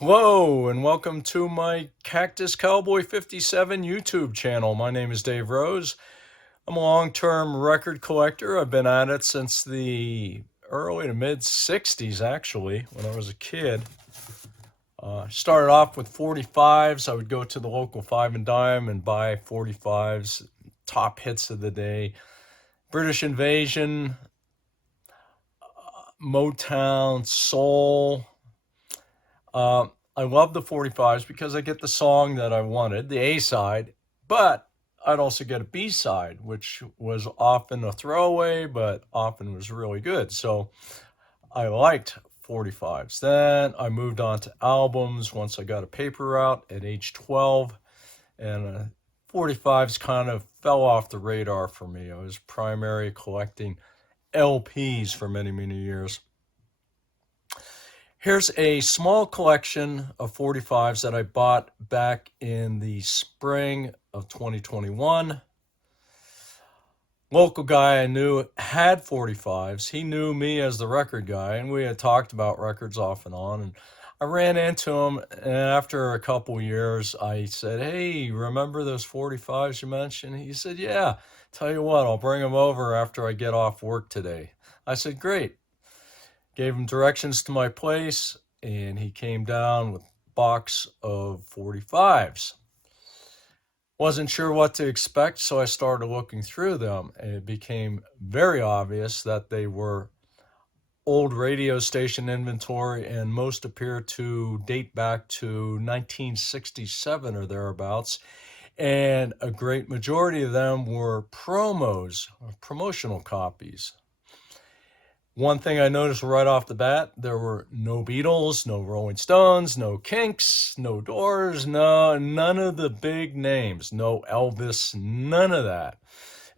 Hello and welcome to my Cactus Cowboy 57 YouTube channel. My name is Dave Rose. I'm a long-term record collector. I've been at it since the early to mid 60s actually, when I was a kid. Started off with 45's. I would go to the local Five and Dime and buy 45's, top hits of the day. British Invasion, Motown, Soul. I love the 45's because I get the song that I wanted, the A side, but I'd also get a B side, which was often a throwaway, but often was really good. So I liked 45's. Then I moved on to albums once I got a paper route at age 12, and 45's kind of fell off the radar for me. I was primarily collecting LPs for many, many years. Here's a small collection of 45's that I bought back in the spring of 2021. Local guy I knew had 45's. He knew me as the record guy, and we had talked about records off and on. And I ran into him, and after a couple years, I said, "Hey, remember those 45's you mentioned?" He said, "Yeah, tell you what, I'll bring them over after I get off work today." I said, "Great." Gave him directions to my place, and he came down with a box of 45's. Wasn't sure what to expect, so I started looking through them, and it became very obvious that they were old radio station inventory, and most appear to date back to 1967 or thereabouts. And a great majority of them were promotional copies. One thing I noticed right off the bat, there were no Beatles, no Rolling Stones, no Kinks, no Doors, none of the big names, no Elvis, none of that.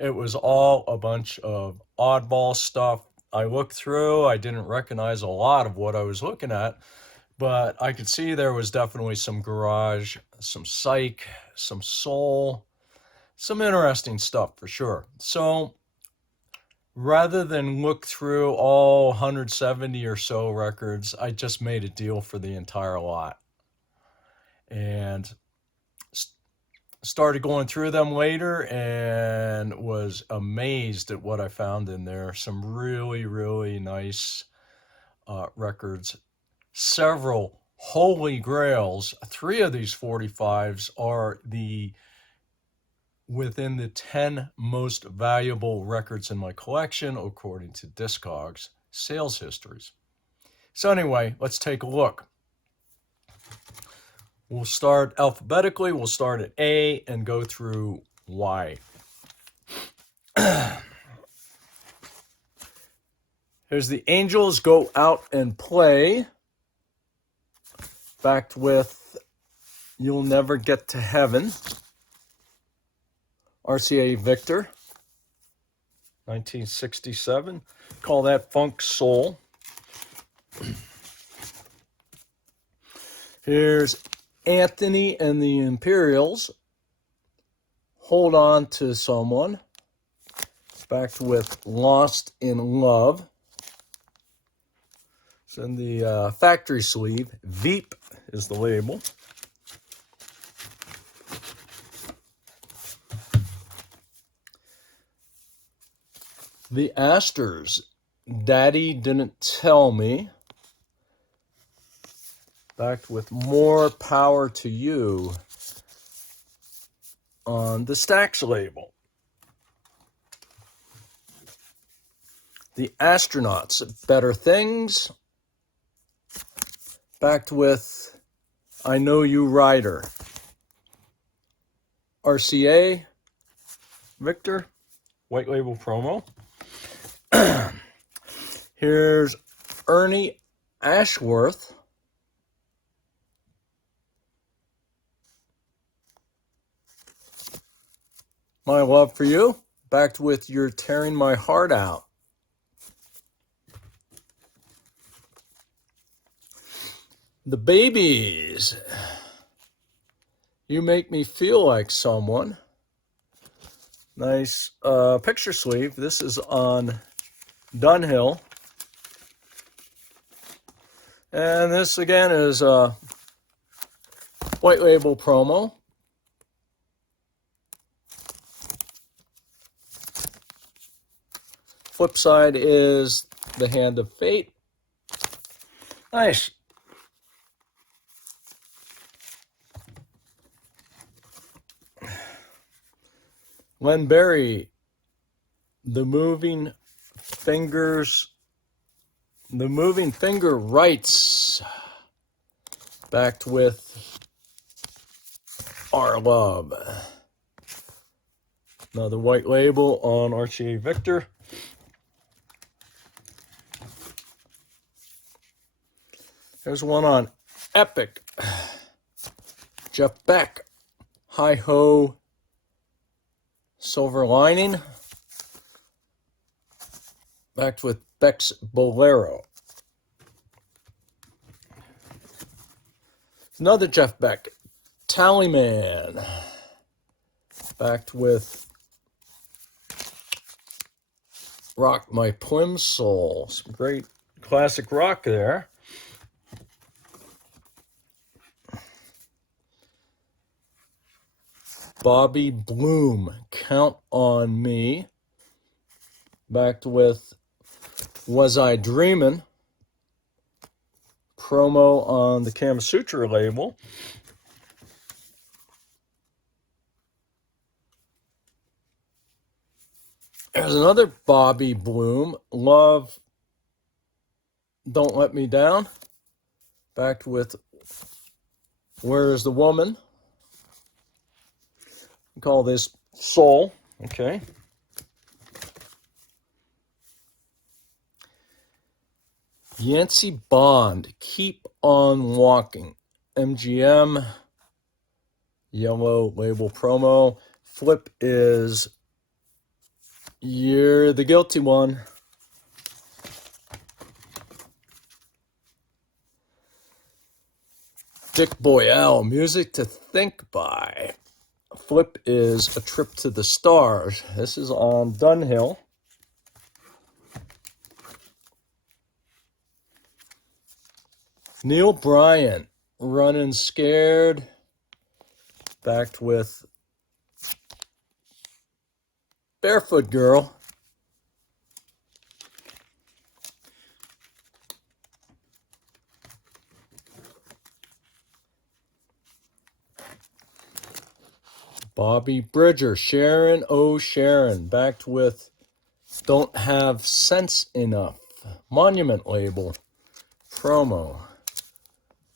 It was all a bunch of oddball stuff. I looked through, I didn't recognize a lot of what I was looking at, but I could see there was definitely some garage, some psych, some soul, some interesting stuff for sure. So rather than look through all 170 or so records, I just made a deal for the entire lot and started going through them later and was amazed at what I found in there. Some really, really nice records. Several holy grails. 3 of these 45's are within the 10 most valuable records in my collection, according to Discogs sales histories. So anyway, let's take a look. We'll start alphabetically. We'll start at A and go through Y. Here's the Angels Go Out and Play, backed with You'll Never Get to Heaven. RCA Victor, 1967. Call that funk soul. Here's Anthony and the Imperials, Hold On to Someone, backed with Lost in Love. It's in the factory sleeve. Veep is the label. The Astors, Daddy Didn't Tell Me, backed with More Power to You on the Stax label. The Astronauts, Better Things, backed with I Know You Rider. RCA Victor, white label promo. Here's Ernie Ashworth, My Love for You, backed with You're Tearing My Heart Out. The Babies, You Make Me Feel Like Someone. Nice picture sleeve. This is on Dunhill. And this again is White label promo. Flip side is the Hand of Fate. Nice. Len Berry, The Moving Fingers, The Moving Finger Writes, backed with Our Love. Another white label on RCA Victor. There's one on Epic. Jeff Beck, Hi Ho, Silver Lining, backed with Beck's Bolero. Another Jeff Beck, Tallyman, backed with Rock My Plimsoll. Some great classic rock there. Bobby Bloom, Count on Me, backed with Was I Dreamin', promo on the Kama Sutra label. There's another Bobby Bloom, Love Don't Let Me Down, backed with Where Is the Woman? We call this Soul. Okay. Yancey Bond, Keep on Walking. MGM, yellow label promo. Flip is You're the Guilty One. Dick Boyle, Music to Think By. Flip is A Trip to the Stars. This is on Dunhill. Neil Bryant, Running Scared, backed with Barefoot Girl. Bobby Bridger, Sharon Oh Sharon, backed with Don't Have Sense Enough. Monument label promo.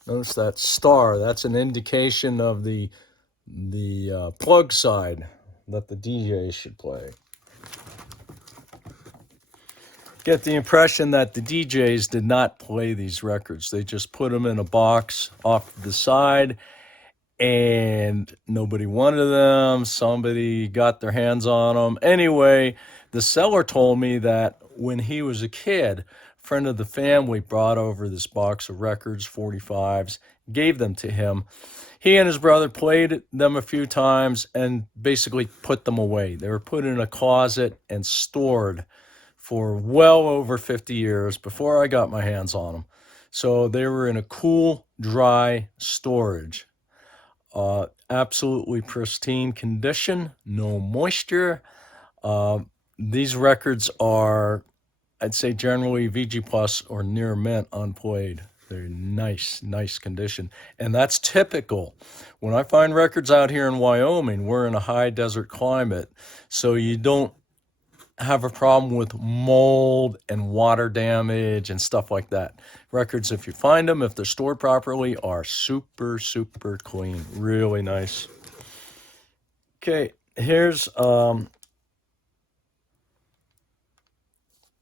Notice that star. That's an indication of the plug side that the DJ should play. Get the impression that the DJs did not play these records. They just put them in a box off to the side, and nobody wanted them. Somebody got their hands on them. Anyway, the seller told me that when he was a kid, a friend of the family brought over this box of records, 45's, gave them to him. He and his brother played them a few times and basically put them away. They were put in a closet and stored for well over 50 years before I got my hands on them. So they were in a cool, dry storage. Absolutely pristine condition, no moisture. These records are, I'd say, generally VG Plus or near mint unplayed. They're nice condition. And that's typical. When I find records out here in Wyoming, we're in a high desert climate, so you don't have a problem with mold and water damage and stuff like that. Records, if you find them, if they're stored properly, are super clean. Really nice. Okay, here's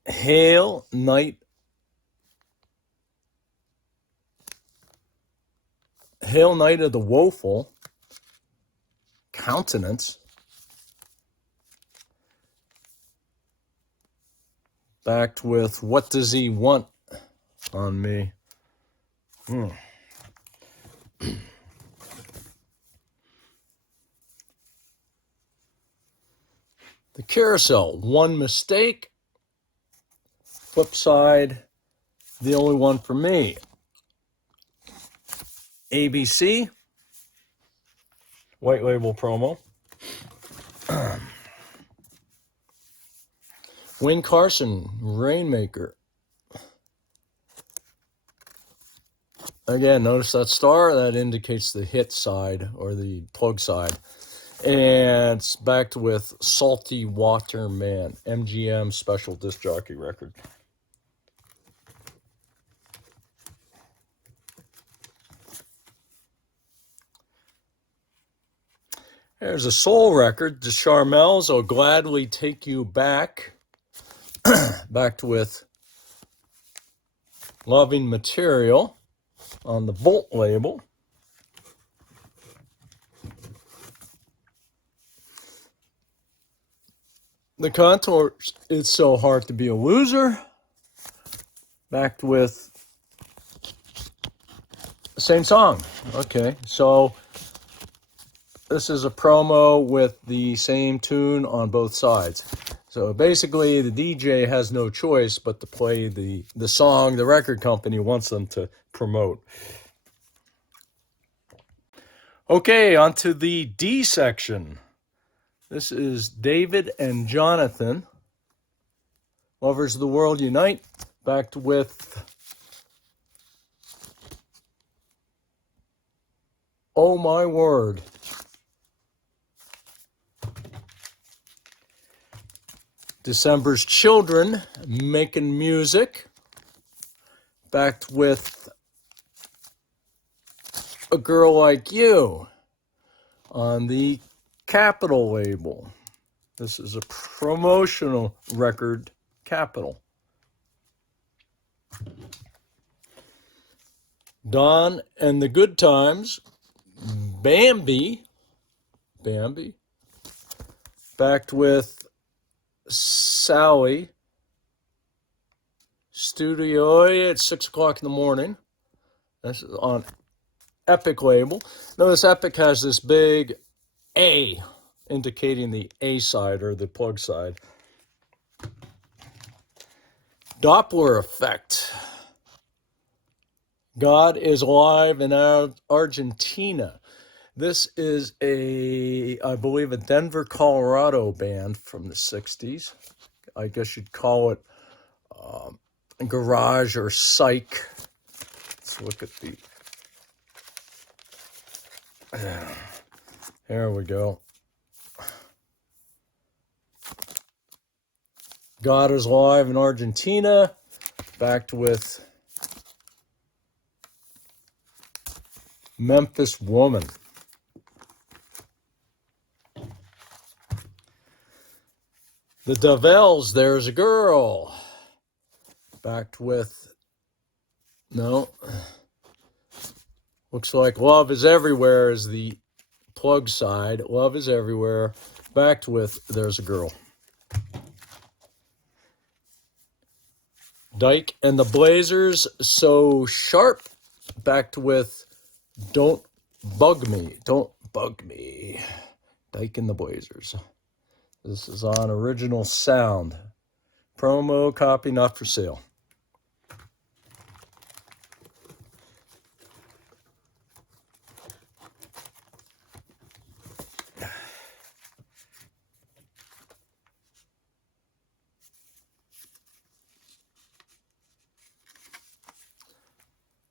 Hail Night of the Woeful Countenance, backed with What Does He Want on Me. The Carousel, One Mistake. Flip side, The Only One for Me. ABC, white label promo. Wayne Carson, Rainmaker. Again, notice that star, that indicates the hit side or the plug side. And it's backed with Salty Water Man, MGM special disc jockey record. There's a soul record, the Charmels, I'll Gladly Take You Back. Backed with Loving Material on the Volt label. The Contours, It's So Hard to Be a Loser. Backed with the same song. Okay, so this is a promo with the same tune on both sides. So basically, the DJ has no choice but to play the song the record company wants them to promote. Okay, on to the D section. This is David and Jonathan. Lovers of the World Unite. Backed with Oh My Word. December's Children, Making Music, backed with A Girl Like You on the Capitol label. This is a promotional record, Capitol. Don and the Good Times, Bambi, backed with Sally, Studio at 6 o'clock in the morning. This is on Epic label. Notice Epic has this big A indicating the A side or the plug side. Doppler Effect. God is Alive in Argentina. This is I believe, a Denver, Colorado band from the 60s. I guess you'd call it garage or psych. Let's look at the... There we go. God is Alive in Argentina, backed with Memphis Woman. The Davels, There's a Girl, backed with, no, looks like Love is Everywhere is the plug side. Love is Everywhere, backed with There's a Girl. Dyke and the Blazers, So Sharp, backed with Don't Bug Me. Dyke and the Blazers. This is on Original Sound. Promo copy not for sale.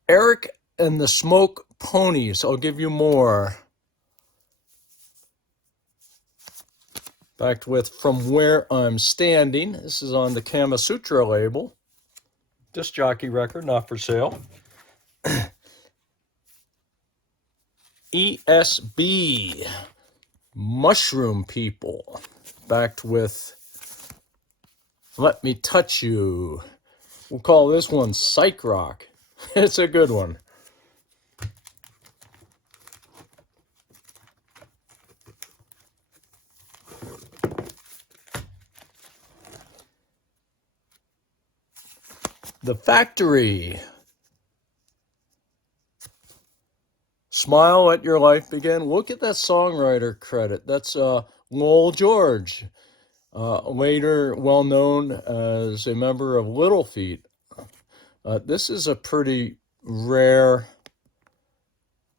Eric and the Smoke Ponies. I'll give you more. Backed with From Where I'm Standing. This is on the Kama Sutra label. Disc jockey record, not for sale. ESB. Mushroom People. Backed with Let Me Touch You. We'll call this one Psych Rock. It's a good one. The Factory. Smile, Let Your Life Begin. Look at that songwriter credit. That's Lowell George, later well known as a member of Little Feat. This is a pretty rare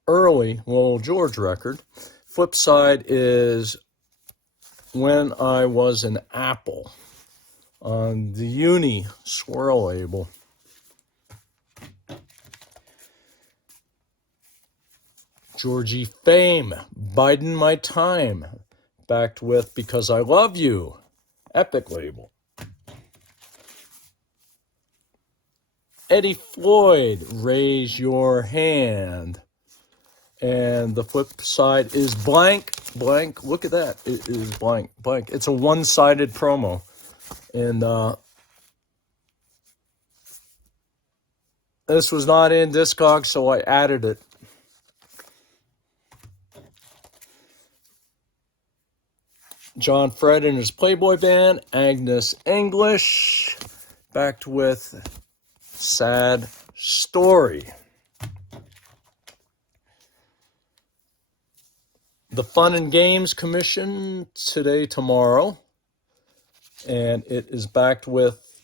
early Lowell George record. Flip side is When I Was an Apple on the Uni swirl label. Georgie Fame, Biding My Time, backed with Because I Love You, Epic label. Eddie Floyd, Raise Your Hand. And the flip side is Blank. Look at that. It is Blank. It's a one-sided promo. And this was not in Discogs, so I added it. John Fred and his Playboy Band, Agnes English, backed with Sad Story. The Fun and Games Commission, Today, Tomorrow, and it is backed with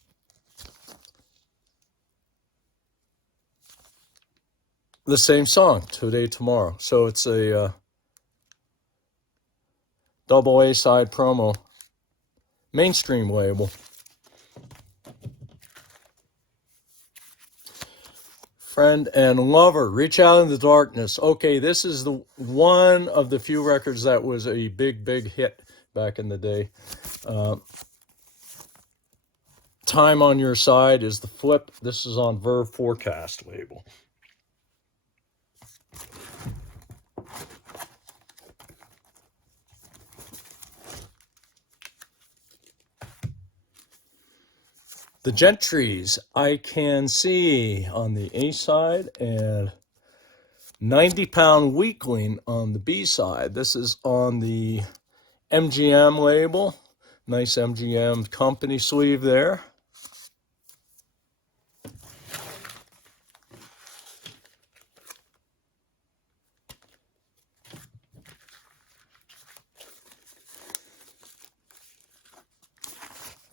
the same song, Today, Tomorrow. So it's a double A side promo, mainstream label. Friend and Lover, Reach Out in the Darkness. Okay, this is the one of the few records that was a big hit back in the day. Time on Your Side is the flip. This is on Verve Forecast label. The Gentrys, I Can See on the A side, and 90 Pound Weakling on the B side. This is on the MGM label. Nice MGM company sleeve there.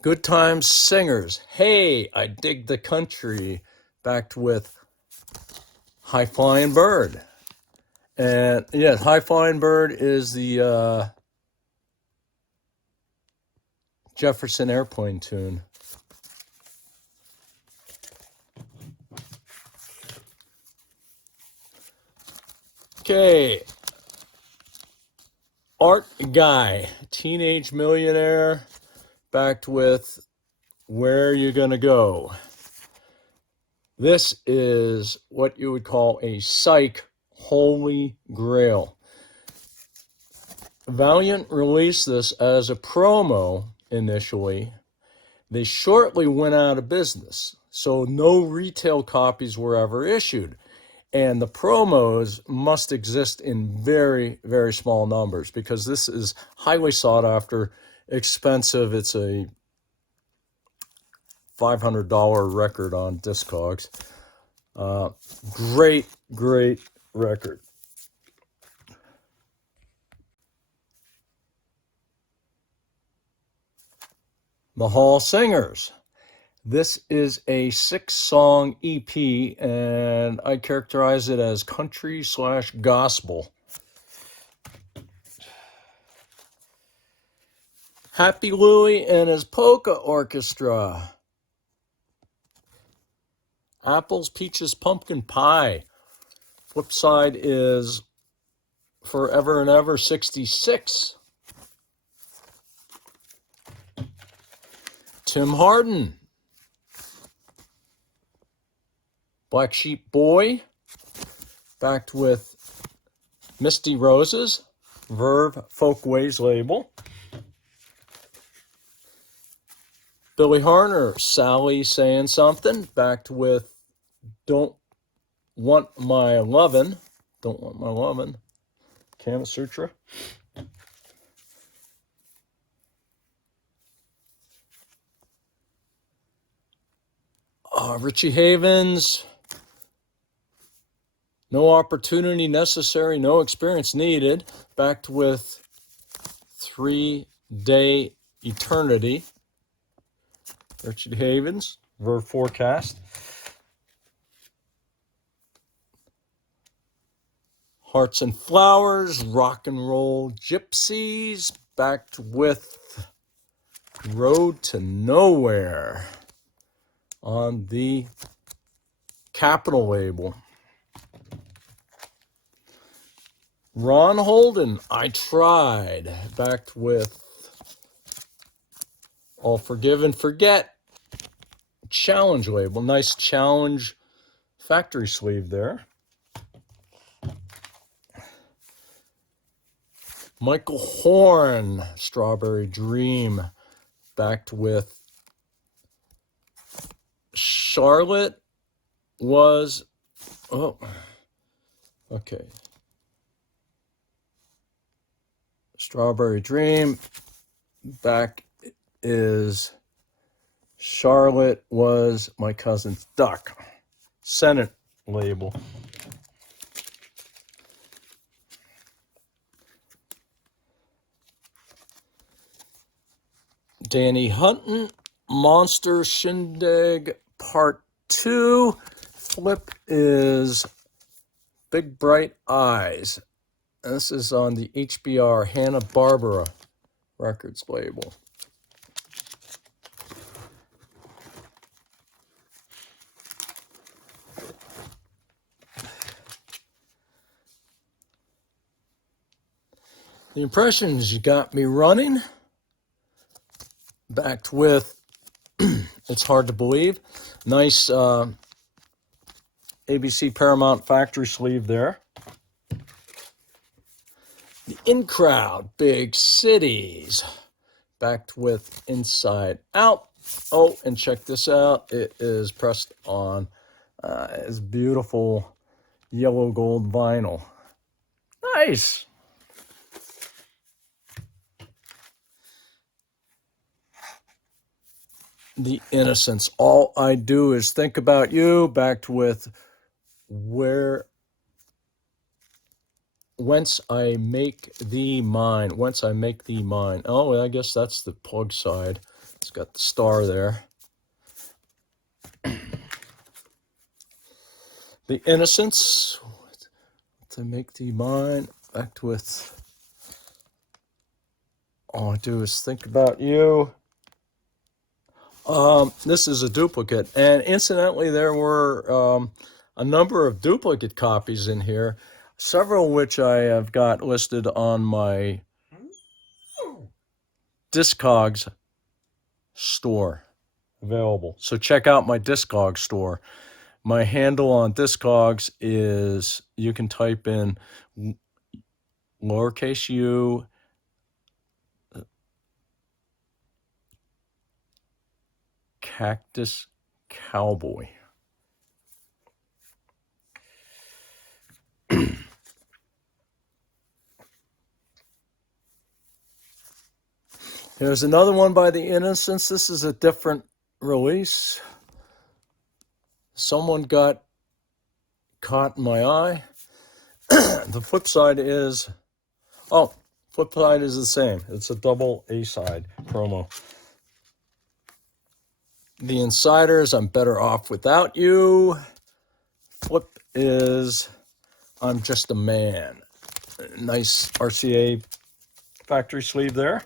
Good Times Singers, Hey, I Dig the Country, backed with High Flying Bird. And yeah, High Flying Bird is the Jefferson Airplane tune. Okay. Art Guy, Teenage Millionaire, backed with Where You Gonna Go. This is what you would call a Psych holy grail. Valiant released this as a promo initially. They shortly went out of business, so no retail copies were ever issued. And the promos must exist in very, very small numbers because this is highly sought after, expensive. It's a $500 record on Discogs. Great record. The Hall Singers. This is a 6-song EP, and I characterize it as country/gospel. Happy Louie and his Polka Orchestra. Apples, Peaches, Pumpkin Pie. Flip side is Forever and Ever 66. Tim Hardin. Black Sheep Boy, backed with Misty Roses, Verve Folkways label. Billy Harner, Sally Saying Something, backed with Don't Want My Lovin', Kama Sutra. Richie Havens, No Opportunity Necessary, No Experience Needed, backed with 3-Day Eternity. Richie Havens, Verve Forecast. Hearts and Flowers, Rock and Roll Gypsies, backed with Road to Nowhere on the Capitol label. Ron Holden, I Tried, backed with All Forgive and Forget, Challenge label. Nice Challenge factory sleeve there. Michael Horn, Strawberry Dream, backed with Charlotte was, oh, okay. Strawberry Dream, back is Charlotte Was My Cousin's Duck. Senate label. Danny Hutton, Monster Shindig Part 2. Flip is Big Bright Eyes. This is on the HBR Hanna-Barbera Records label. The Impressions, You Got Me Running, backed with It's Hard to Believe. Nice ABC Paramount factory sleeve there. The In Crowd, Big Cities, backed with Inside Out. Oh, and check this out. It is pressed on it's beautiful yellow gold vinyl. Nice. The Innocents, All I Do Is Think About You, backed with Whence I Make Thee Mine. Whence I Make Thee Mine. Oh, I guess that's the plug side. It's got the star there. The Innocents, To Make Thee Mine, backed with All I Do Is Think About You. This is a duplicate, and incidentally, there were a number of duplicate copies in here, several which I have got listed on my Discogs store available. So check out my Discogs store. My handle on Discogs is, you can type in lowercase u, Cactus Cowboy. There's another one by The Innocents. This is a different release. Someone Got Caught in My Eye. The flip side is, flip side is the same. It's a double A-side promo. The Insiders, I'm Better Off Without You. Flip is I'm Just a Man. Nice RCA factory sleeve there.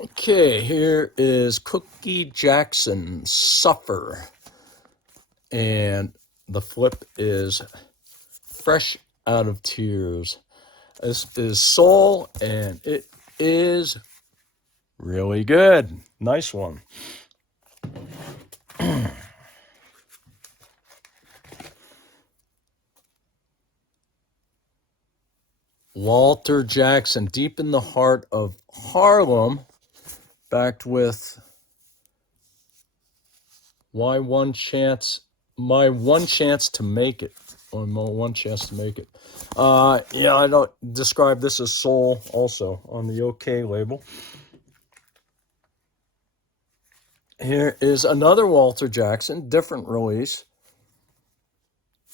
Okay, here is Cookie Jackson, Suffer. And the flip is Fresh Out of Tears. This is Soul, and it is really good. Nice one. Walter Jackson, Deep in the Heart of Harlem, backed with My One Chance to Make It. Or My One Chance to Make It. Yeah, I don't describe this as soul also on the OK label. Here is another Walter Jackson, different release.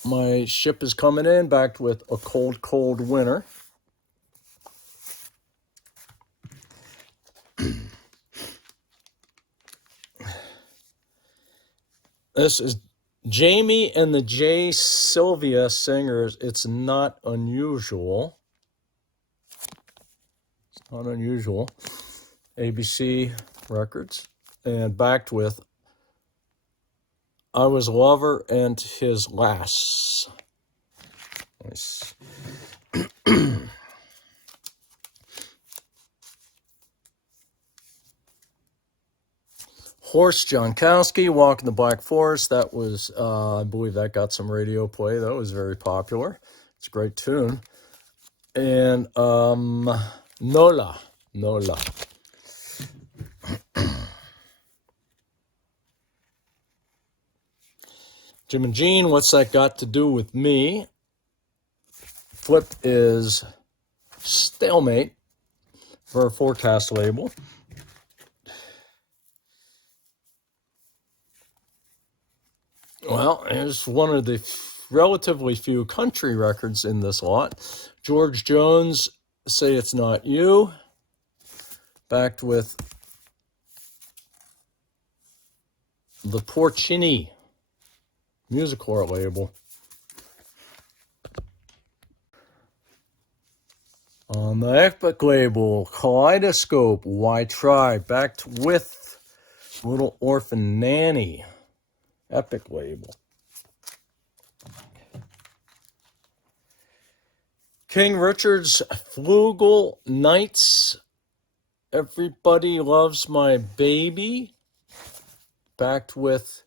My Ship Is Coming In, backed with A Cold, Cold Winter. This is Jamie and the J. Sylvia Singers. It's not unusual. It's not unusual. ABC Records. And backed with I Was a Lover and His Lass. Nice. Horst Jankowski, Walk in the Black Forest. That was, I believe that got some radio play. That was very popular. It's a great tune. And Nola. Jim and Jean, What's That Got to Do with Me? Flip is Stalemate for a Forecast label. Well, it's one of the relatively few country records in this lot. George Jones, Say It's Not You, backed with the Porcini Music-Core label. On the Epic label, Kaleidoscope, Why Try, backed with Little Orphan Nanny. Epic label. King Richard's Flugel Nights, Everybody Loves My Baby, backed with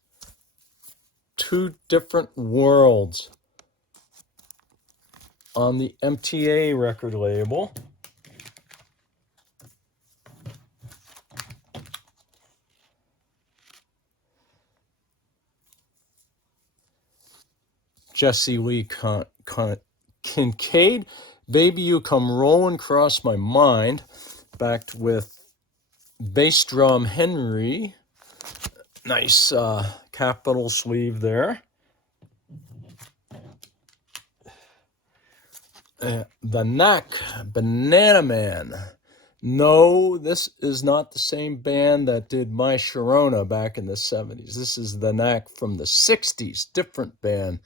Two Different Worlds on the MTA record label. Jesse Lee Kincaid, Baby You Come Rolling Across My Mind, backed with Bass Drum Henry. Nice capital sleeve there. The Knack, Banana Man. No, this is not the same band that did My Sharona back in the 70s. This is The Knack from the 60s. Different band,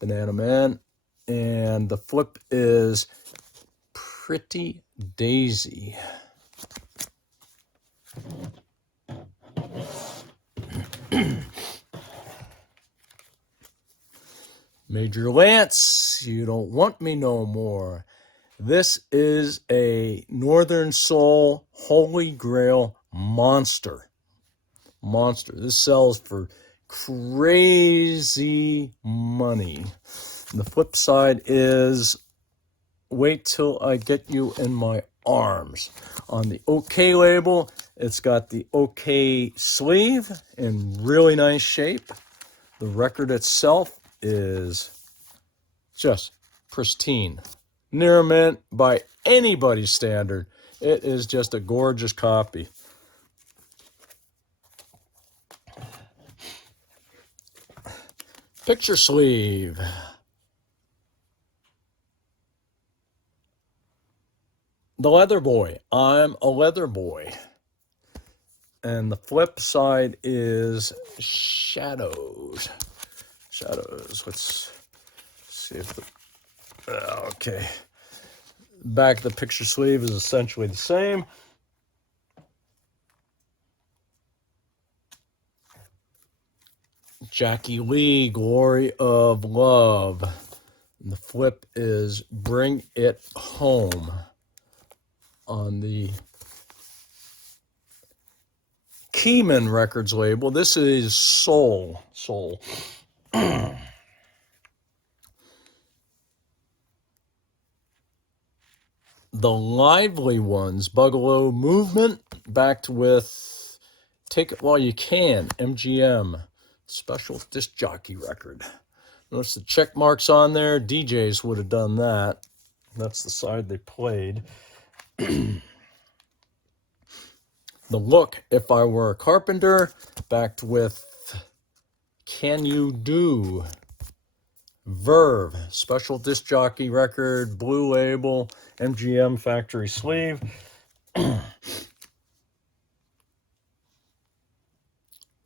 Banana Man. And the flip is Pretty Daisy. Major Lance, You Don't Want Me No More. This is a Northern Soul Holy Grail monster. This sells for crazy money. And the flip side is Wait Till I Get You in My Arms. On the OK label, it's got the OK sleeve in really nice shape. The record itself is just pristine. Near mint by anybody's standard. It is just a gorgeous copy. Picture sleeve. The Leather Boy, I'm a Leather Boy. And the flip side is Shadows. Let's see if okay. Back of the picture sleeve is essentially the same. Jackie Lee, Glory of Love. And the flip is Bring It Home on the Keyman Records label. This is Soul. The Lively Ones, Bugalo Movement, backed with Take It While You Can, MGM, special disc jockey record. Notice the check marks on there. DJs would have done that. That's the side they played. The Look, If I Were a Carpenter, backed with Can You Do? Verve, special disc jockey record, blue label, MGM factory sleeve.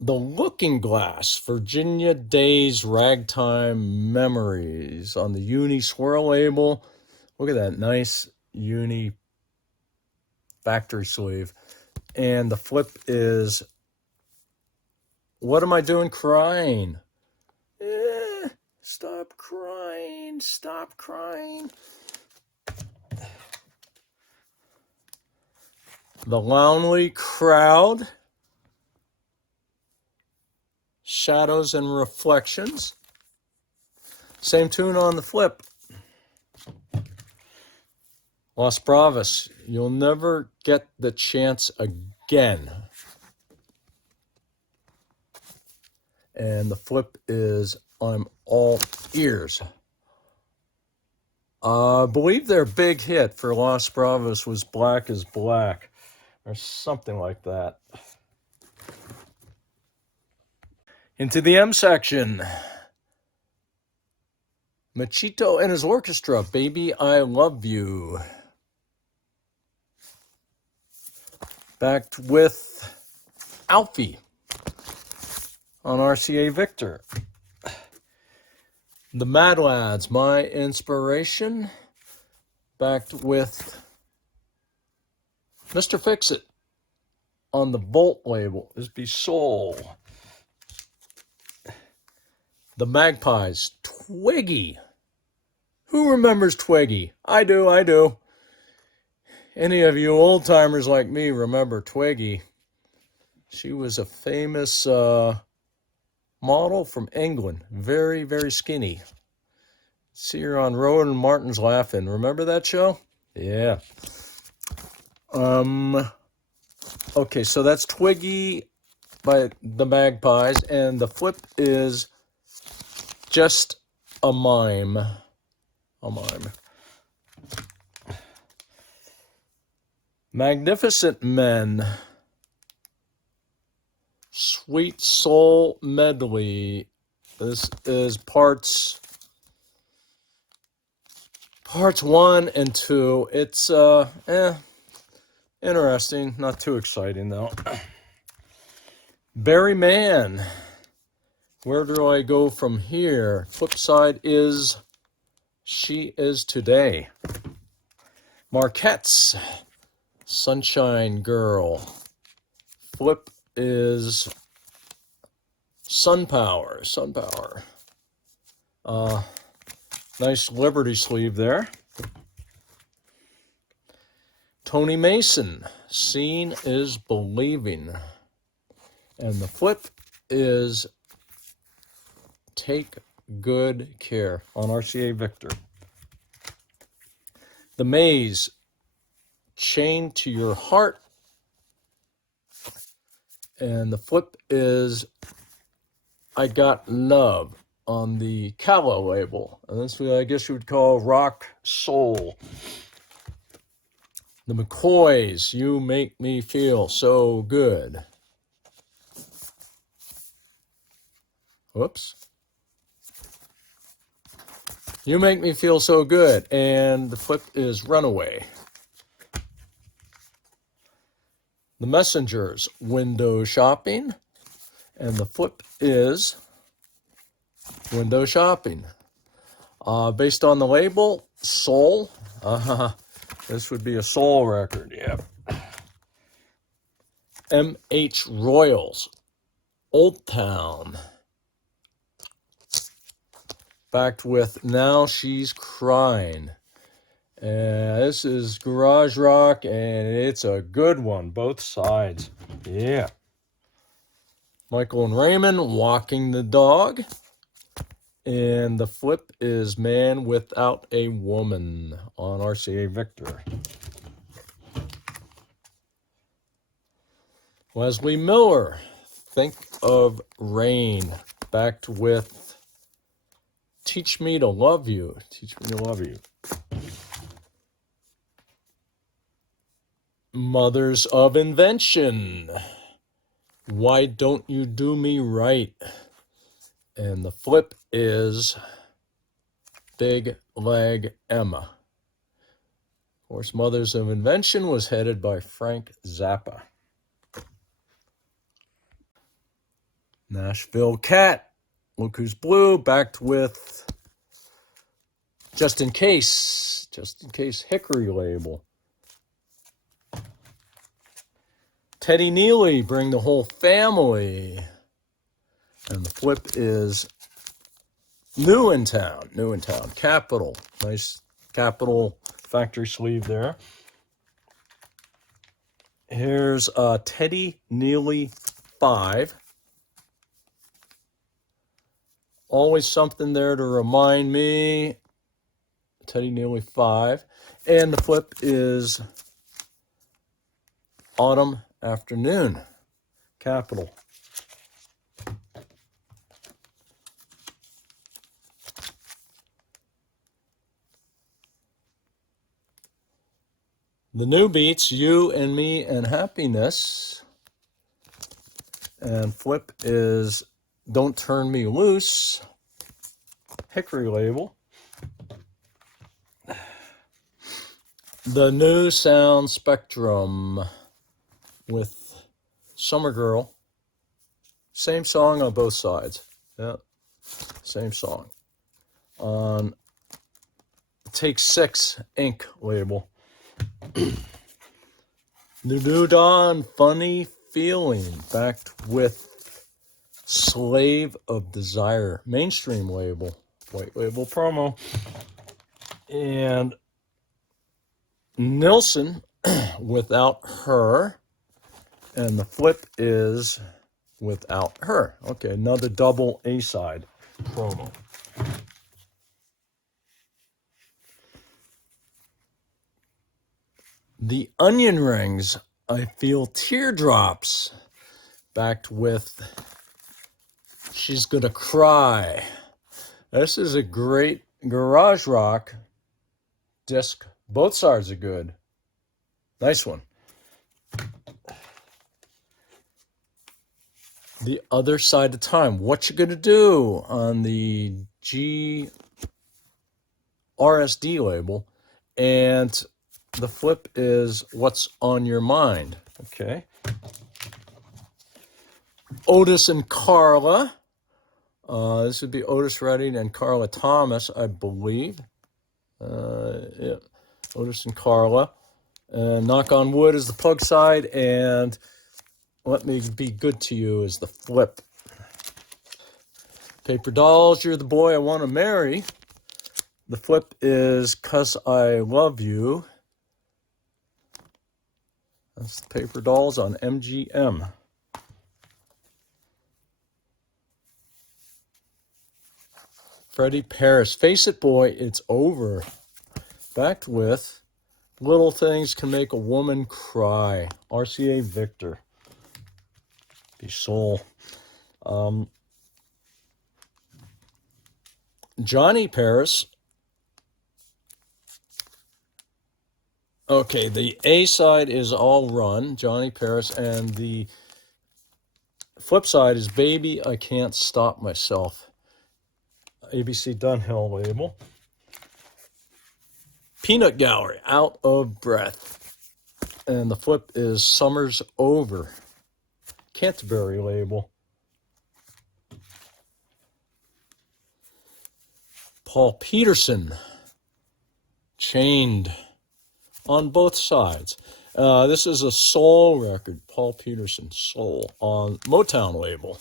The Looking Glass, Virginia Days Ragtime Memories on the Uni Swirl label. Look at that nice Uni factory sleeve. And the flip is, What Am I Doing Crying? Stop crying, stop crying. The Lonely Crowd, Shadows and Reflections. Same tune on the flip. Las Bravas, You'll Never Get the Chance Again. And the flip is I'm All Ears. I believe their big hit for Las Bravas was Black is Black, or something like that. Into the M section. Machito and his orchestra, Baby I Love You. Backed with Alfie on RCA Victor. The Mad Lads, My Inspiration. Backed with Mr. Fix-It on the Volt label, is Be Soul. The Magpies, Twiggy. Who remembers Twiggy? I do. Any of you old timers like me remember Twiggy? She was a famous model from England. Very, very skinny. See her on Rowan and Martin's Laugh-In. Remember that show? Yeah. Okay, so that's Twiggy by the Magpies, and the flip is Just a Mime. A mime. Magnificent Men, Sweet Soul Medley. This is parts 1 and 2. It's interesting, not too exciting though. Barry Mann, Where Do I Go From Here? Flip side is She Is Today. Marquette's Sunshine Girl. Flip is Sun Power. Nice Liberty sleeve there. Tony Mason, Seeing is Believing. And the flip is Take Good Care on RCA Victor. The Maze, Chained to Your Heart. And the flip is I Got Love on the Kala label. And this, I guess you would call rock soul. The McCoys, You Make Me Feel So Good. Whoops. You Make Me Feel So Good. And the flip is Runaway. The Messengers, Window Shopping. And the flip is Window Shopping. Based on the label, Soul. This would be a soul record, yeah. M.H. Royals, Old Town. Backed with Now She's Crying. This is garage rock, and it's a good one, both sides. Yeah. Michael and Raymond, Walking the Dog. And the flip is Man Without a Woman on RCA Victor. Leslie Miller, Think of Rain. Backed with Teach Me to Love You. Teach Me to Love You. Mothers of Invention, Why Don't You Do Me Right? And the flip is Big Leg Emma. Of course, Mothers of Invention was headed by Frank Zappa. Nashville Cat. Look Who's Blue, backed with Just in Case Hickory label. Teddy Neely, Bring the Whole Family. And the flip is New in Town, Capitol. Nice Capitol factory sleeve there. Here's Teddy Neely 5. Always something there to remind me. Teddy Neely 5. And the flip is Autumn Afternoon, Capitol. The new beats, You and Me and Happiness. And flip is Don't Turn Me Loose, Hickory label. The new Sound Spectrum with Summer Girl. Same song on both sides. Yeah, same song. On Take 6 Inc. label. The New Dawn, Funny Feeling, backed with Slave of Desire, mainstream label, white label promo. And Nilsson, Without Her, and the flip is Without Her. Okay, another double A-side promo. The Onion Rings, I Feel Teardrops, backed with She's Gonna Cry. This is a great garage rock disc. Both sides are good. Nice one. The Other Side of Time. What You Gonna Do on the GRSD label. And the flip is What's on Your Mind. Okay. Otis and Carla. This would be Otis Redding and Carla Thomas, I believe. Yeah. Otis and Carla. Knock on Wood is the plug side, and Let Me Be Good to You is the flip. Paper Dolls, You're the Boy I Want to Marry. The flip is 'Cause I Love You. That's the Paper Dolls on MGM. Freddie Paris, Face It Boy, It's Over. Backed with Little Things Can Make a Woman Cry. RCA Victor. Be Soul. Johnny Paris. Okay, the A side is All Run, Johnny Paris, and the flip side is Baby, I Can't Stop Myself. ABC Dunhill label. Peanut Gallery, Out of Breath. And the flip is Summer's Over. Canterbury label. Paul Peterson, Chained, on both sides. This is a soul record, Paul Peterson, Soul, on Motown label.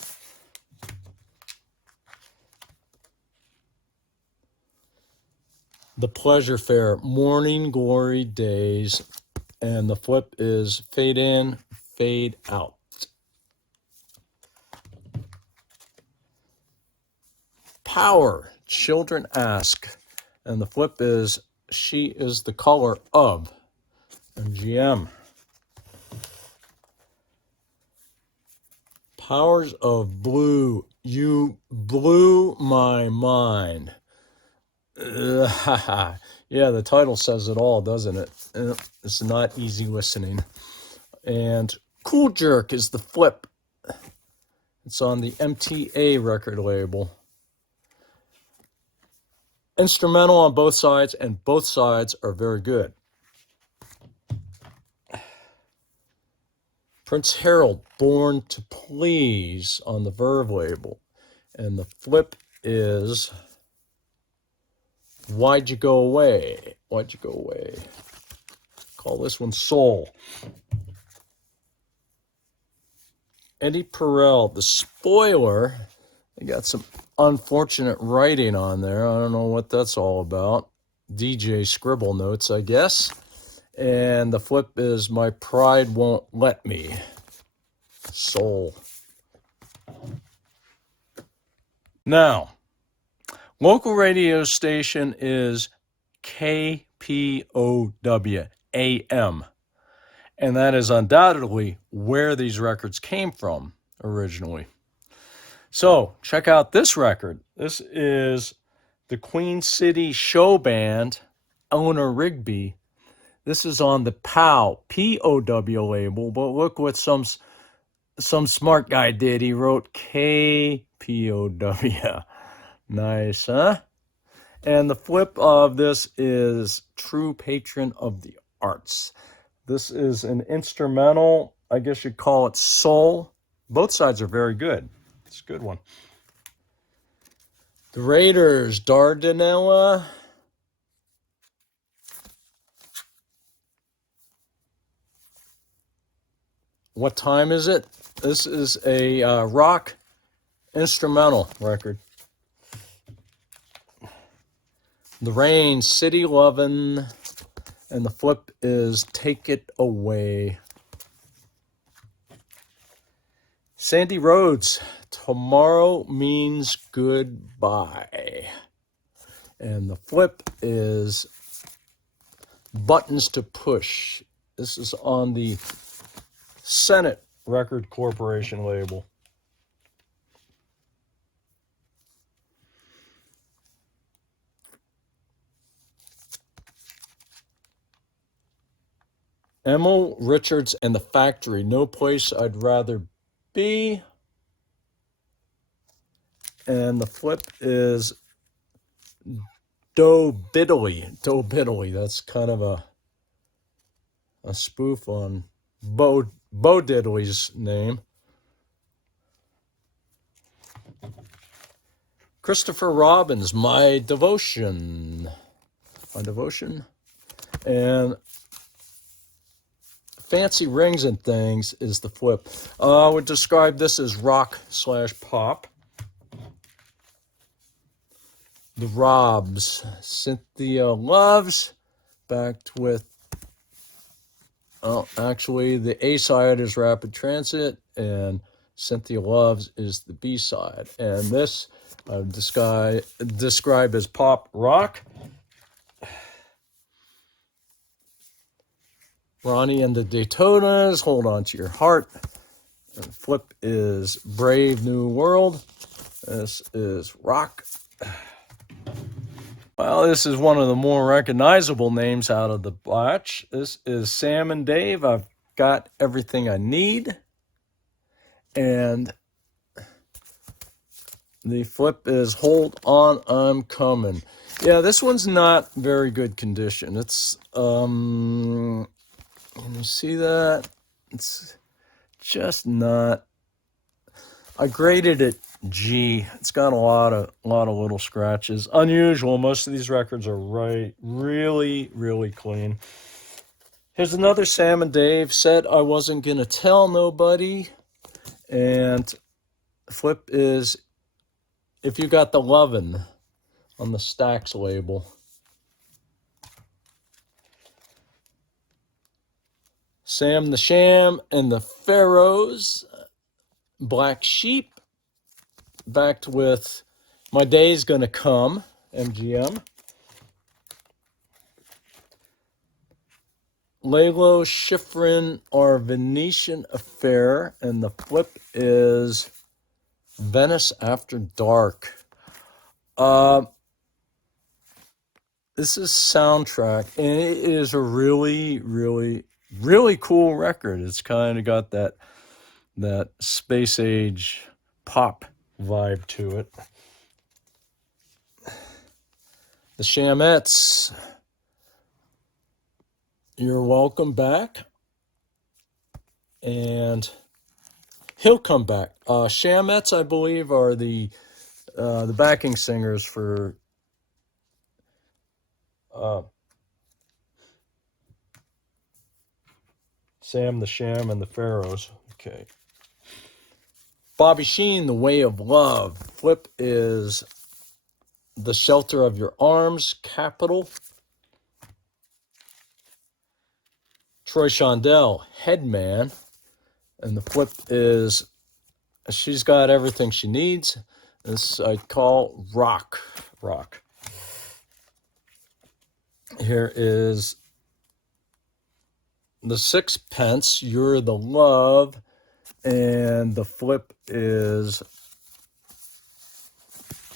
The Pleasure Fair, Morning Glory Days, and the flip is Fade In, Fade Out. Power, Children Ask, and the flip is She Is the Color of, MGM. Powers of Blue, You Blew My Mind. Yeah, the title says it all, doesn't it? It's not easy listening. And Cool Jerk is the flip. It's on the MTA record label. Instrumental on both sides, and both sides are very good. Prince Harold, Born to Please on the Verve label. And the flip is Why'd You Go Away? Why'd You Go Away? Call this one Soul. Eddie Perel, the spoiler. They got some unfortunate writing on there. I don't know what that's all about. DJ scribble notes, I guess. And the flip is My Pride Won't Let Me. Soul. Now, local radio station is KPOW AM. And that is undoubtedly where these records came from originally. So, check out this record. This is the Queen City Show Band, Eleanor Rigby. This is on the POW, P-O-W label, but look what some smart guy did. He wrote K-P-O-W. Nice, huh? And the flip of this is True Patron of the Arts. This is an instrumental, I guess you'd call it soul. Both sides are very good. It's a good one. The Raiders, Dardanella. What time is it? This is a rock instrumental record. The Rain, City Lovin', and the flip is Take It Away. Sandy Rhodes, Tomorrow Means Goodbye. And the flip is Buttons to Push. This is on the Senate Record Corporation label. Emil Richards and the Factory, No Place I'd Rather Be. And the flip is Do Biddly. That's kind of a spoof on Bo Diddley's name. Christopher Robbins, My Devotion. And Fancy Rings and Things is the flip. I would describe this as rock/pop. The Robs, Cynthia Loves, backed with, actually the A side is Rapid Transit, and Cynthia Loves is the B side. And this I would describe as pop rock. Ronnie and the Daytonas, Hold On to Your Heart. And the flip is Brave New World. This is rock. Well, this is one of the more recognizable names out of the batch. This is Sam and Dave. I've got everything I need. And the flip is Hold On, I'm Coming. Yeah, this one's not very good condition. It's, can you see that? It's just not. I graded it G. It's got a lot of little scratches. Unusual. Most of these records are really clean. Here's another Sam and Dave. Said I wasn't gonna tell nobody. And flip is If You Got the Lovin' on the Stax label. Sam the Sham and the Pharaohs, Black Sheep, backed with My Day's Gonna Come, MGM. Lalo Schifrin, Our Venetian Affair, and the flip is Venice After Dark. This is Soundtrack, and it is a really cool record. It's kind of got that space age pop vibe to it. The Shamettes, You're Welcome Back. and he'll come back. Shamettes, I believe, are the backing singers for Sam the Sham and the Pharaohs. Okay. Bobby Sheen, The Way of Love. Flip is The Shelter of Your Arms, Capital. Troy Shondell, Headman. And the flip is She's Got Everything She Needs. This I call Rock. Rock. Here is the Sixpence, You're the Love. And the flip is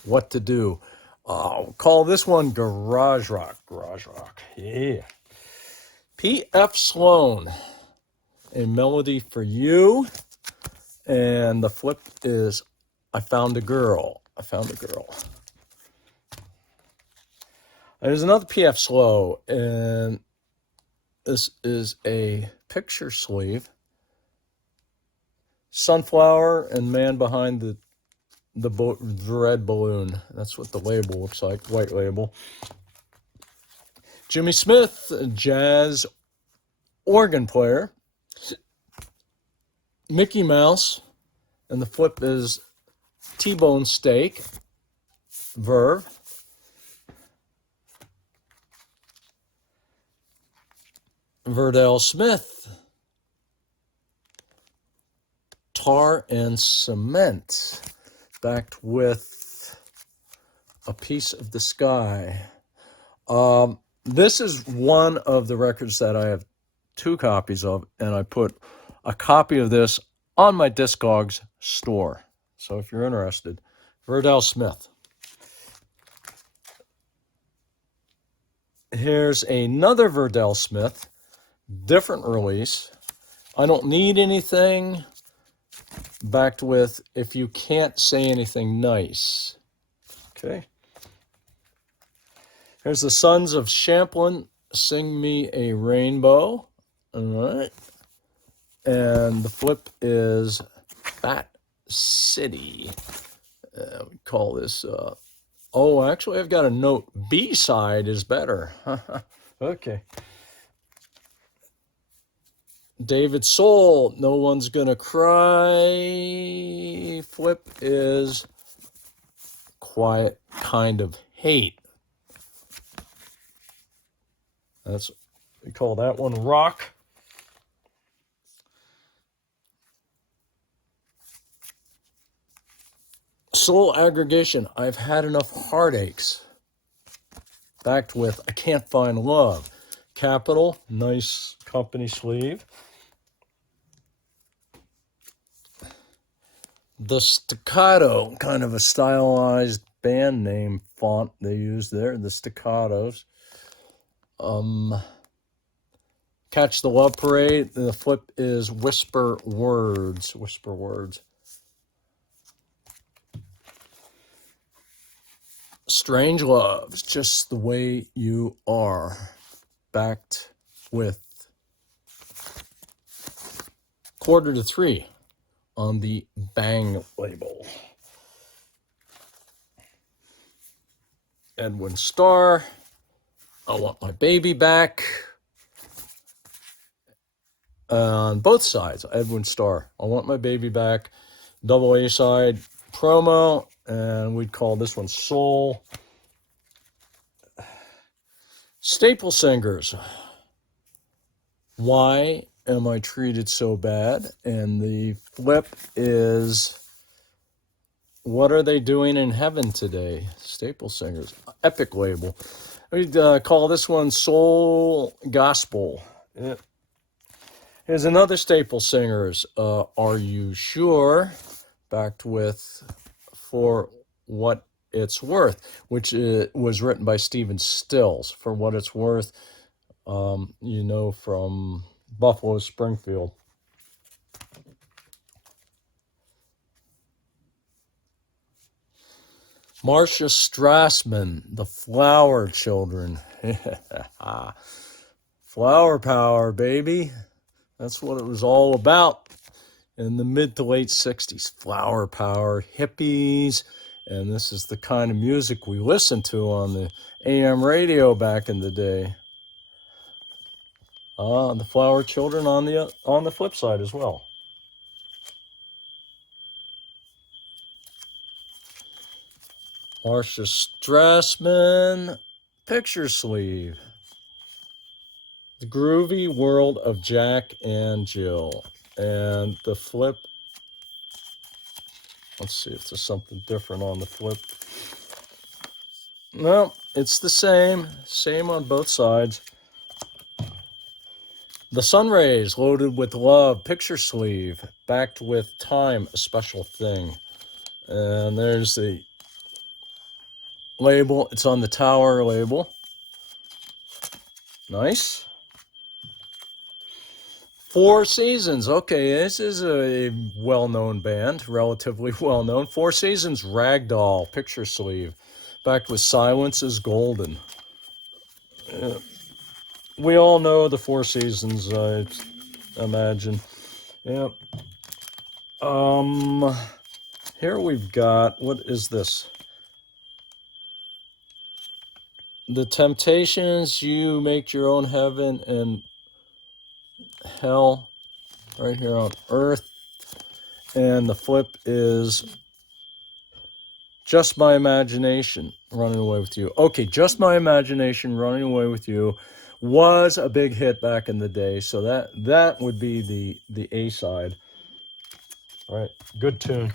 What to Do. I'll call this one Garage Rock. Garage Rock. Yeah. P.F. Sloan, A Melody for You. And the flip is I Found a Girl. I Found a Girl. There's another P.F. Sloan, and this is a picture sleeve. Sunflower and Man Behind the Red Balloon. That's what the label looks like, white label. Jimmy Smith, jazz organ player. Mickey Mouse, and the flip is T-bone steak, Verve. Verdell Smith, Tar and Cement, backed with A Piece of the Sky. This is one of the records that I have 2 copies of, and I put a copy of this on my Discogs store. So if you're interested, Verdell Smith. Here's another Verdell Smith, different release. I Don't Need Anything, backed with If You Can't Say Anything Nice. Okay. Here's the Sons of Champlin, Sing Me a Rainbow. All right. And the flip is Fat City. We call this, actually I've got a note. B-side is better. Okay. David Soul, No One's Gonna Cry. Flip is Quiet Kind of Hate. We call that one rock. Soul Aggregation, I've Had Enough Heartaches, backed with I Can't Find Love. Capital, nice company sleeve. The Staccato, kind of a stylized band name font they use there, the Staccatos. Catch the Love Parade. The flip is Whisper Words. Whisper Words. Strange Loves, Just the Way You Are, backed with 2:45 on the Bang label. Edwin Starr, I Want My Baby Back. On both sides, Edwin Starr, I Want My Baby Back. Double A side promo, and we'd call this one Soul. Staple Singers, Why Am I Treated So Bad? And the flip is What Are They Doing in Heaven Today? Staple Singers, epic label. We'd call this one Soul Gospel. Yeah. Here's another Staple Singers, Are You Sure? Backed with For What It's Worth, which was written by Stephen Stills. For What It's Worth, from Buffalo Springfield. Marcia Strassman, The Flower Children. Flower power, baby. That's what it was all about in the mid to late 60s. Flower power, hippies, and this is the kind of music we listened to on the AM radio back in the day. The Flower Children on the flip side as well. Marcia Strassman, picture sleeve. The Groovy World of Jack and Jill. And the flip, let's see if there's something different on the flip. No, it's the same on both sides. The Sun Rays, Loaded with Love, picture sleeve, backed with Time, a special thing. And there's the label. It's on the Tower label. Nice. Four Seasons. Okay, this is a well-known band, relatively well-known. Four Seasons, Ragdoll, picture sleeve, backed with Silence is Golden. We all know the Four Seasons, I imagine. Yep. Here we've got, what is this? The Temptations, You Make Your Own Heaven and Hell, right here on Earth. And the flip is Just My Imagination, Running Away with You. Okay, Just My Imagination, Running Away with You was a big hit back in the day, so that would be the A side. All right, good tune.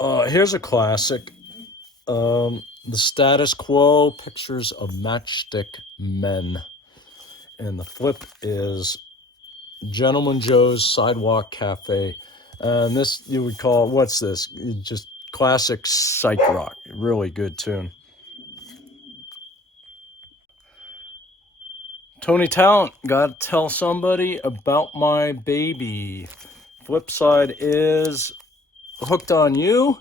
Here's a classic. The Status Quo, Pictures of Matchstick Men. And the flip is Gentleman Joe's Sidewalk Cafe. And this you would call, what's this? Just classic psych rock. Really good tune. Tony Talent, Gotta Tell Somebody About My Baby. Flip side is Hooked on You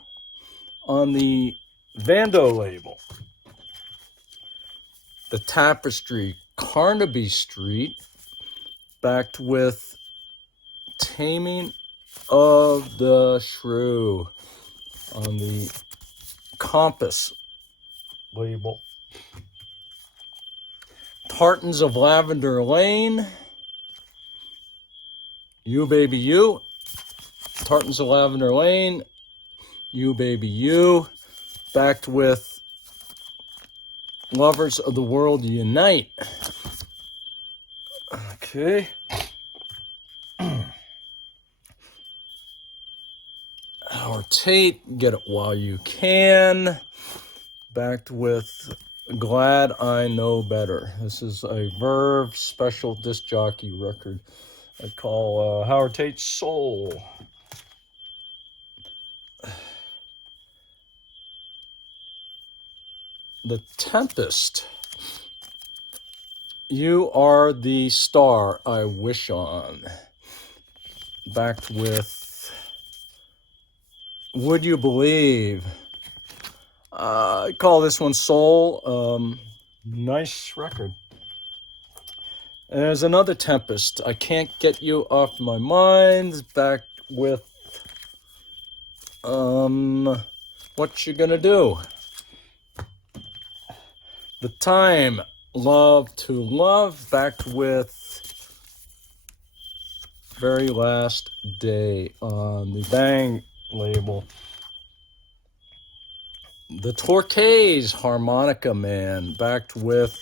on the Vando label. The Tapestry, Carnaby Street, backed with Taming of the Shrew on the Compass label. Tartans of Lavender Lane, You Baby You. Tartans of Lavender Lane, You Baby You, backed with Lovers of the World Unite. Okay. Howard Tate, Get It While You Can, backed with Glad I Know Better. This is a Verve special disc jockey record I call Howard Tate's Soul. The Tempest, You Are the Star I Wish On, backed with Would You Believe. I call this one Soul. Nice record. And there's another Tempest, I Can't Get You Off My Mind, backed with What You Gonna Do. The Time, Love to Love, backed with Very Last Day on the Bang label. The Torquays, Harmonica Man, backed with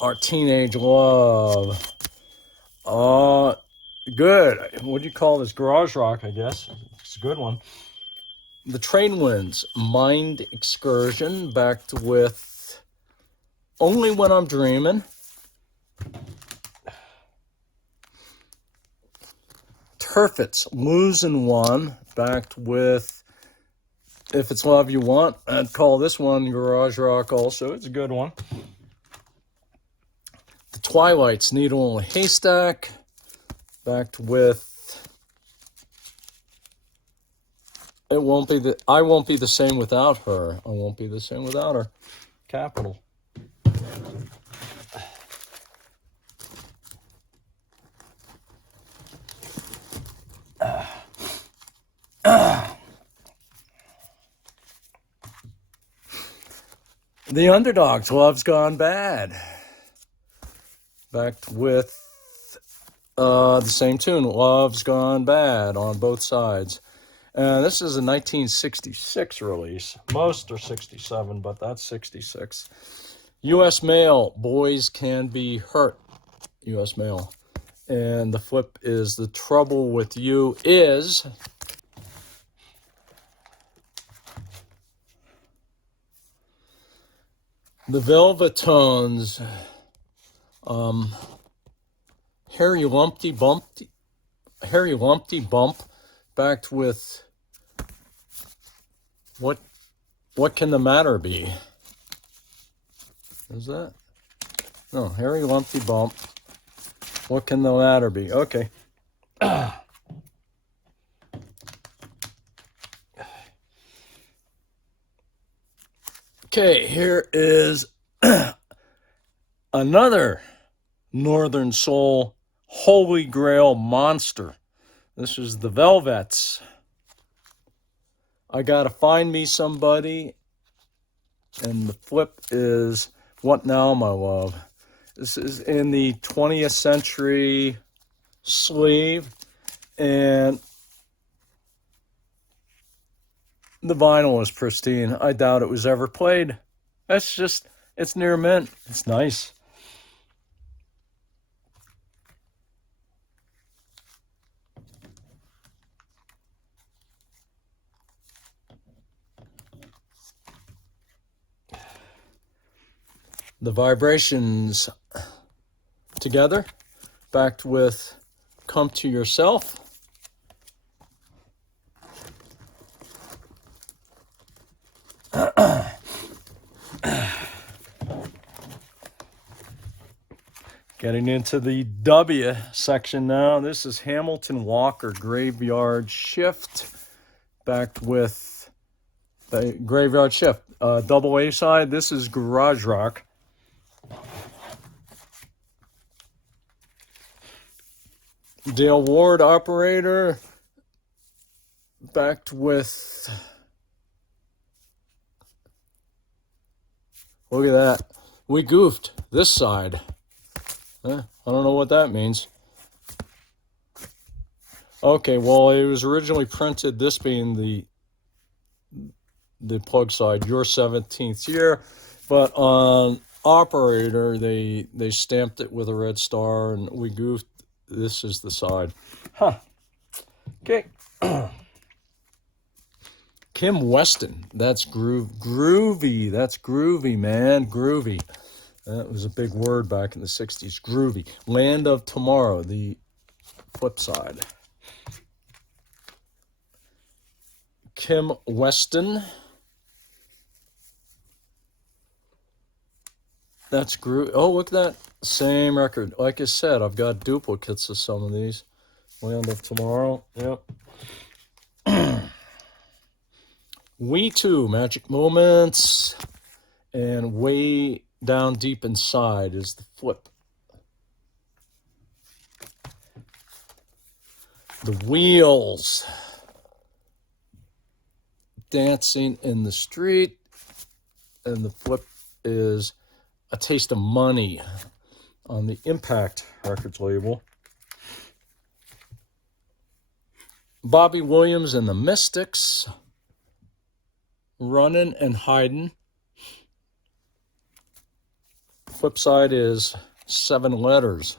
Our Teenage Love. Good. What do you call this? Garage rock, I guess. It's a good one. The Train Winds, Mind Excursion, backed with Only When I'm Dreaming. Turfits, Losing One, backed with If It's Love You Want. I'd call this one garage rock also. It's a good one. The Twilights, Needle in a Haystack, backed with I Won't Be the Same Without Her. I Won't Be the Same Without Her. Capital. The Underdogs, Love's Gone Bad. Backed with the same tune, Love's Gone Bad, on both sides. This is a 1966 release. Most are 67, but that's 66. U.S. Mail, Boys Can Be Hurt. U.S. Mail. And the flip is The Trouble With You Is... The Velvetones, Harry Lumpty Bump, backed with What Can the Matter Be? Is that? No, Harry Lumpty Bump, What Can the Matter Be? Okay. Okay, here is another Northern Soul Holy Grail monster. This is the Velvets. I Gotta Find Me Somebody. And the flip is What Now, My Love? This is in the 20th century sleeve. And the vinyl is pristine. I doubt it was ever played. It's near mint. It's nice. The Vibrations Together, backed with Come to Yourself. Getting into the W section now. This is Hamilton Walker, Graveyard Shift, backed with the Graveyard Shift. Double A side, this is Garage Rock. Dale Ward, Operator, backed with... Look at that. We goofed this side. I don't know what that means. Okay, well, it was originally printed, this being the plug side, Your 17th Year, but on Operator, they stamped it with a red star, and we goofed. This is the side. Huh. Okay. Kim Weston. That's groovy. That's groovy, man. Groovy. That was a big word back in the 60s. Groovy. Land of Tomorrow, the flip side. Kim Weston. That's groovy. Oh, look at that. Same record. Like I said, I've got duplicates of some of these. Land of Tomorrow. Yep. We Too, Magic Moments. And Way Down Deep Inside is the flip. The Wheels. Dancing in the Street. And the flip is A Taste of Money on the Impact Records label. Bobby Williams and the Mystics. Runnin' and Hidin'. Flip side is 7 Letters.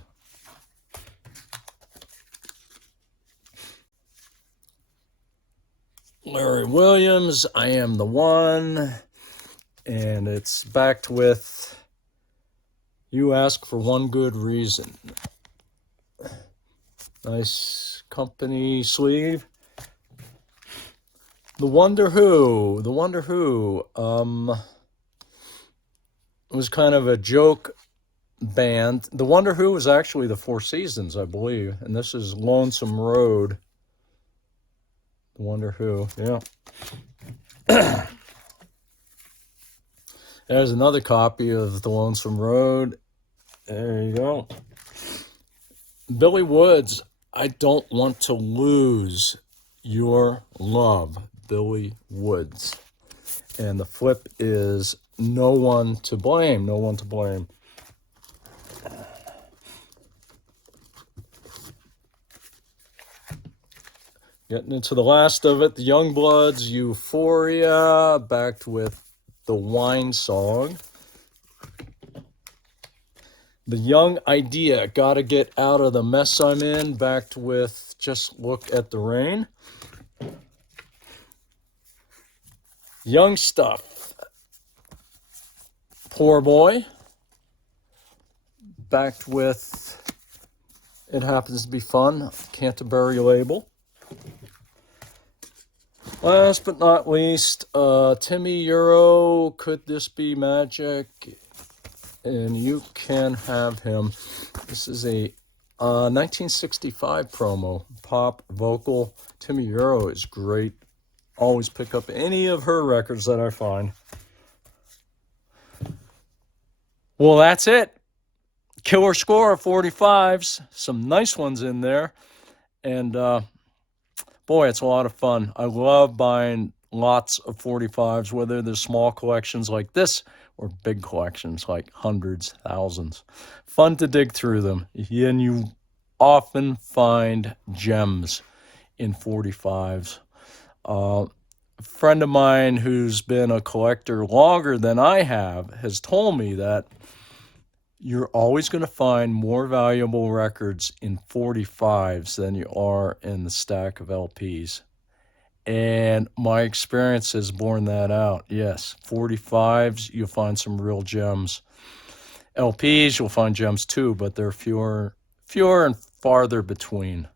Larry Williams, I Am the One. And it's backed with You Ask for One Good Reason. Nice company sleeve. The Wonder Who. The Wonder Who. It was kind of a joke band. The Wonder Who was actually the Four Seasons, I believe. And this is Lonesome Road. The Wonder Who, yeah. There's another copy of The Lonesome Road. There you go. Billy Woods, I Don't Want to Lose Your Love. Billy Woods. And the flip is no one to blame. No one to blame. Getting into the last of it, the Youngbloods, Euphoria, backed with the Wine Song. The Young Idea, Gotta Get Out of the Mess I'm In, backed with Just Look at the Rain. Young Stuff, Poor Boy, backed with It Happens to Be Fun, Canterbury label. Last but not least, Timmy Euro, Could This Be Magic? And you can have him. This is a 1965 promo, pop vocal. Timmy Euro is great. Always pick up any of her records that I find. Well, that's it. Killer score of 45s. Some nice ones in there. And boy, it's a lot of fun. I love buying lots of 45s, whether they're small collections like this or big collections like hundreds, thousands. Fun to dig through them. And you often find gems in 45s. A friend of mine who's been a collector longer than I have has told me that you're always going to find more valuable records in 45s than you are in the stack of LPs. And my experience has borne that out. Yes, 45s, you'll find some real gems. LPs, you'll find gems too, but they're fewer and farther between.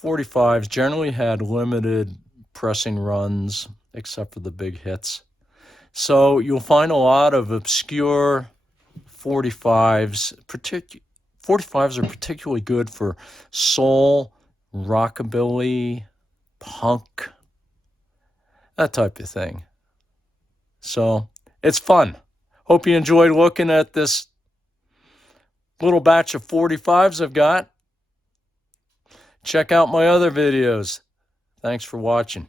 45s generally had limited pressing runs, except for the big hits. So you'll find a lot of obscure 45s. 45s are particularly good for soul, rockabilly, punk, that type of thing. So it's fun. Hope you enjoyed looking at this little batch of 45s I've got. Check out my other videos. Thanks for watching.